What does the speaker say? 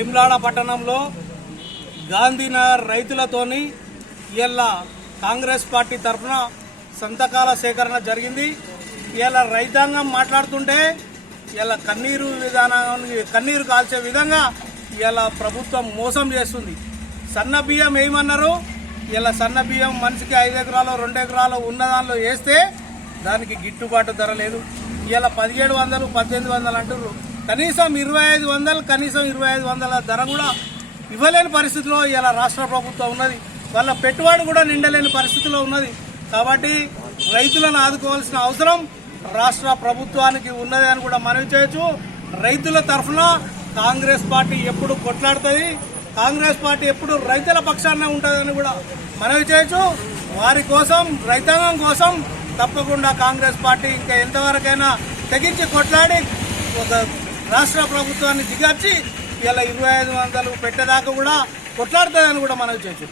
వేములాడ పట్టణంలో గాంధీనగర్ రైతులతోని ఇవాళ కాంగ్రెస్ పార్టీ తరఫున సంతకాల సేకరణ జరిగింది. ఇవాళ రైతాంగం మాట్లాడుతుంటే ఇవాళ కన్నీరు కాల్చే విధంగా ఇవాళ ప్రభుత్వం మోసం చేస్తుంది. సన్న బియ్యం ఏమన్నారు, ఇలా సన్న బియ్యం మనిషికి 5 ఎకరాలు 2 ఎకరాలు ఉన్న దానిలో వేస్తే దానికి గిట్టుబాటు ధర లేదు. ఇలా 1700 1800 అంటున్నారు. కనీసం 2500 కనీసం 2500 ధర కూడా ఇవ్వలేని పరిస్థితిలో ఇలా రాష్ట్ర ప్రభుత్వం ఉన్నది. వాళ్ళ పెట్టుబడి కూడా నిండలేని పరిస్థితిలో ఉన్నది. కాబట్టి రైతులను ఆదుకోవాల్సిన అవసరం రాష్ట్ర ప్రభుత్వానికి ఉన్నది అని కూడా మనవి చేయొచ్చు. రైతుల తరఫున కాంగ్రెస్ పార్టీ ఎప్పుడు కొట్లాడుతుంది, కాంగ్రెస్ పార్టీ ఎప్పుడు రైతుల పక్షాన ఉంటుందని కూడా మనవి చేయొచ్చు. వారి కోసం, రైతాంగం కోసం తప్పకుండా కాంగ్రెస్ పార్టీ ఇంకా ఎంతవరకైనా తెగించి కొట్లాడి ఒక రాష్ట్ర ప్రభుత్వాన్ని దిగర్చి ఇలా 2500 పెట్టేదాకా కూడా కొట్లాడుతుందని కూడా మనవి చేయొచ్చు.